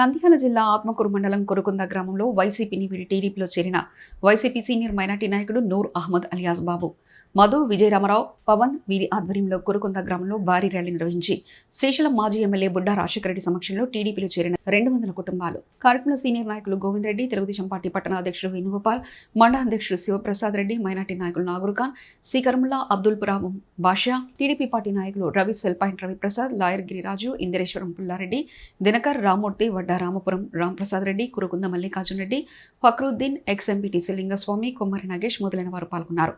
నంద్యాల జిల్లా ఆత్మకూరు మండలం కొరుకుంద గ్రామంలో వైసీపీని వీడి టీడీపీలో చేరిన వైసీపీ సీనియర్ మైనార్టీ నాయకుడు నూర్ అహ్మద్ అలియాస్ బాబు, మధు, విజయరామరావు, పవన్ వీరి ఆధ్వర్యంలో కొరుకుంద గ్రామంలో భారీ ర్యాలీ నిర్వహించి శ్రీశైలం మాజీ ఎమ్మెల్యే బుడ్డా రాజశేఖరరెడ్డి సమక్షంలో టీడీపీలో చేరిన 200 కుటుంబాలు. కార్యక్రమంలో సీనియర్ నాయకులు గోవింద్ రెడ్డి, తెలుగుదేశం పార్టీ పట్టణ అధ్యక్షుడు వేణుగోపాల్, మండల అధ్యక్షుడు శివప్రసాద్ రెడ్డి, మైనార్టీ నాయకులు నాగూర్ ఖాన్, సీకరముల్లా, అబ్దుల్ పురాబ్ బాషా, టీడీపీ పార్టీ నాయకులు రవి సెల్పాయింట్ రవిప్రసాద్, లాయర్ గిరిరాజు, ఇందిరేశ్వరం పుల్లారెడ్డి, దినకర్, రామూర్తి, వడ్డా రామపురం రాంప్రసాద్ రెడ్డి, కురుకుంద మల్లికార్జున్ రెడ్డి, ఫక్రుద్దీన్, ఎక్స్-ఎంపీటీసీ లింగస్వామి, కొమ్మరి నాగేష్ మొదలైన వారు పాల్గొన్నారు.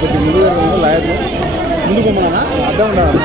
కొద్దిగా ముందుగా లాయర్ ముందు పొమ్మన్నా అడ్డం ఉండాలి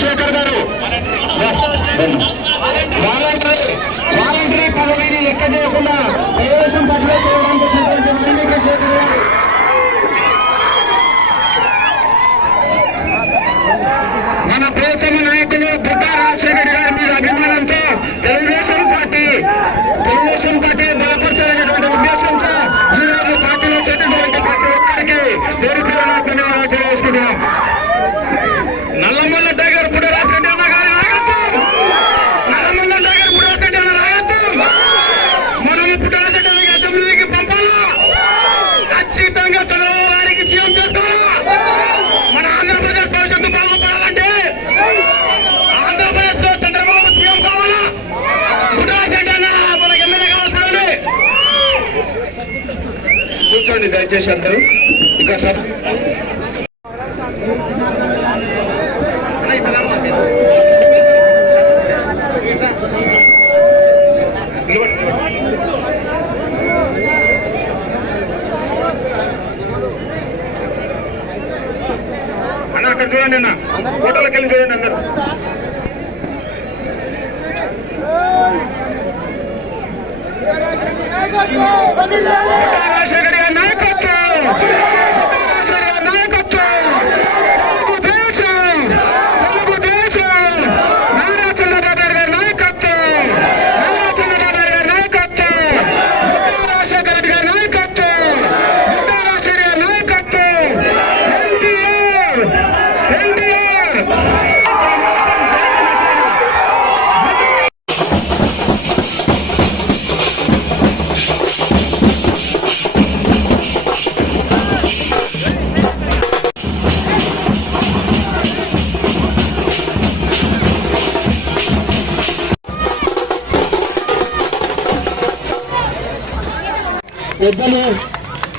శేఖర్ గారు వాలంటరీ పదవిని లెక్క చేయకుండా తెలుగుదేశం పార్టీలో చేయడానికి సంకల్పించిన శేఖర్ గారు మన ప్రియతమ నాయకులు బుడ్డా రాజశేఖర్ గారి మీద అభిమానంతో తెలుగుదేశం పార్టీ బలపరచాలనేటువంటి ఉద్దేశంతో ఈరోజు పార్టీలో చేసినటువంటి ప్రతి ఒక్కరికి పేరు పేరున ధన్యవాదాలు తెలియజేసుకుంటున్నాం. నల్లమల్ల టైగర్ బుడ్డా రాజశేఖర్ అన్న గారి నాయకత్వం, నల్లమల్ల టైగర్ బుడ్డా రాజశేఖర్ అన్న నాయకత్వం మనం బుడ్డా రాజశేఖర్ అన్న అసెంబ్లీకి పంపాలా, ఖచ్చితంగా చంద్రబాబు గారికి సీఎం చేస్తారా. మన ఆంధ్రప్రదేశ్ భవిష్యత్తు బాగుపడాలంటే ఆంధ్రప్రదేశ్ లో చంద్రబాబు సీఎం కావాలా, బుడ్డా రాజశేఖర్ అన్న మనకి ఎమ్మెల్యే కావాల్సిందండి. కూర్చోండి దయచేసి అందరూ. ఇక సభ అన్న అక్కడ చూడండి, అన్న ఫోటోలోకి వెళ్ళి చూడండి అందరూ. రాజశేఖర్ గారి నాయకత్వం, తెలుగుదేశం నారా చంద్రబాబు పెద్దలు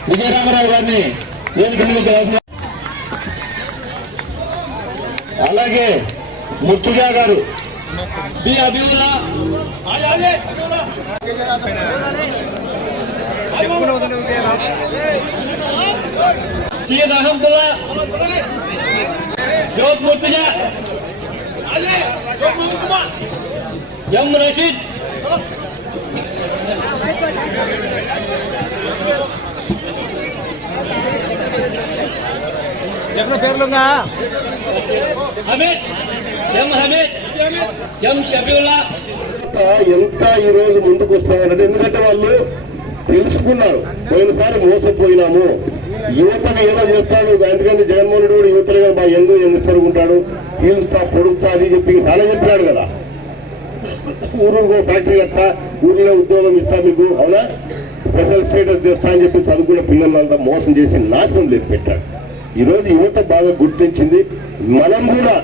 విజయరామరావు గారిని వేదిక అలాగే ముర్తుజా గారు బి అబీవుల్లా సయ్యద్ అహమదుల్లా జోత్ ముర్తుజా ఎం రషీద్ చెప్పిన పేర్లుగా హమీద్ ఎం హమీద్ ఎం షఫీవుల్లా ఎంత ఈ రోజు ముందుకు వస్తామంటే ఎందుకంటే వాళ్ళు తెలుసుకున్నారు పోయినసారి మోసపోయినాము యువతను ఏదో చేస్తాడు ఎందుకంటే జగన్మోహన్ రెడ్డి కూడా యువతలు కదా మా యంగ్స్టర్ ఉంటాడు తీలుస్తా పొడుస్తా అది చెప్పి చాలా చెప్పినాడు కదా ఊరు ఫ్యాక్టరీ కట్టా ఊరిలో ఉద్యోగం ఇస్తా మీకు అవునా స్పెషల్ స్టేటస్ తెస్తా అని చెప్పి చదువుకున్న పిల్లలంతా మోసం చేసి నాశనం చేసి పెట్టాడు. ఈరోజు యువత బాగా గుర్తించింది. మనం కూడా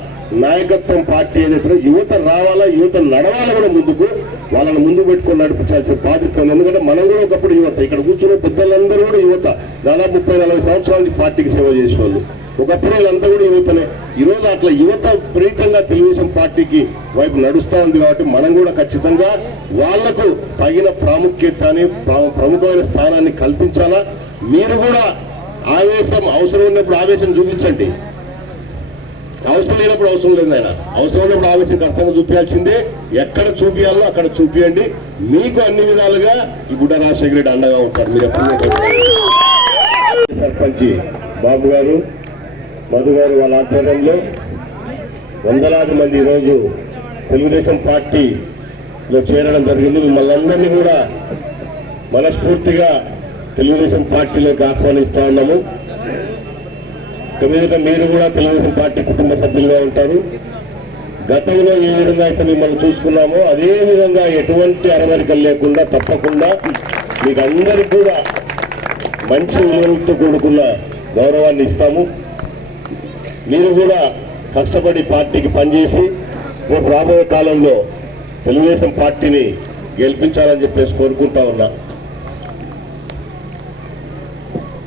నాయకత్వం పార్టీ ఏదైతే యువత రావాలా యువత నడవాలా కూడా ముందుకు వాళ్ళని ముందు పెట్టుకొని నడిపించాల్సిన బాధ్యత ఉంది. ఎందుకంటే మనం కూడా ఒకప్పుడు యువత ఇక్కడ కూర్చున్న పెద్దలందరూ కూడా యువత దాదాపు 30-40 సంవత్సరాల నుంచి పార్టీకి సేవ చేసేవాళ్ళు ఒకప్పుడు వీళ్ళంతా కూడా యువతనే. ఈరోజు అట్లా యువత విపరీతంగా తెలుగుదేశం పార్టీకి వైపు నడుస్తూ ఉంది కాబట్టి మనం కూడా ఖచ్చితంగా వాళ్లకు తగిన ప్రాముఖ్యతని ప్రముఖమైన స్థానాన్ని కల్పించాలా. మీరు కూడా ఆవేశం అవసరం ఉన్నప్పుడు ఆవేశం చూపించండి, అవసరం లేనప్పుడు అవసరం లేదు. ఆయన అవసరం ఉన్నప్పుడు ఆవేశం ఖచ్చితంగా చూపించాల్సిందే. ఎక్కడ చూపించాలో అక్కడ చూపించండి. మీకు అన్ని విధాలుగా ఈ గుడ్డ రాజశేఖర రెడ్డి అండగా ఉంటారు. మీరు ఎప్పుడు సర్పంచ్ బాబు గారు మధు గారు వాళ్ళ ఆధ్వర్యంలో వందలాది మంది ఈరోజు తెలుగుదేశం పార్టీలో చేరడం జరిగింది. మిమ్మల్ని అందరినీ కూడా మనస్ఫూర్తిగా తెలుగుదేశం పార్టీలోకి ఆహ్వానిస్తా ఉన్నాము. మీదట మీరు కూడా తెలుగుదేశం పార్టీ కుటుంబ సభ్యులుగా ఉంటారు. గతంలో ఏ విధంగా అయితే మిమ్మల్ని చూసుకున్నామో అదే విధంగా ఎటువంటి అరమరికలు లేకుండా తప్పకుండా మీకు అందరికీ కూడా మంచి విలువలతో కూడుకున్న గౌరవాన్ని ఇస్తాము. మీరు కూడా కష్టపడి పార్టీకి పనిచేసి రేపు రాబోయే కాలంలో తెలుగుదేశం పార్టీని గెలిపించాలని చెప్పేసి కోరుకుంటా ఉన్నా.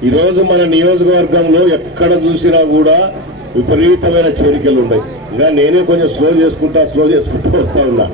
ఈరోజు మన నియోజకవర్గంలో ఎక్కడ చూసినా కూడా విపరీతమైన చేరికలు ఉన్నాయి. ఇంకా నేనే కొంచెం స్లో చేసుకుంటా వస్తా ఉన్నా.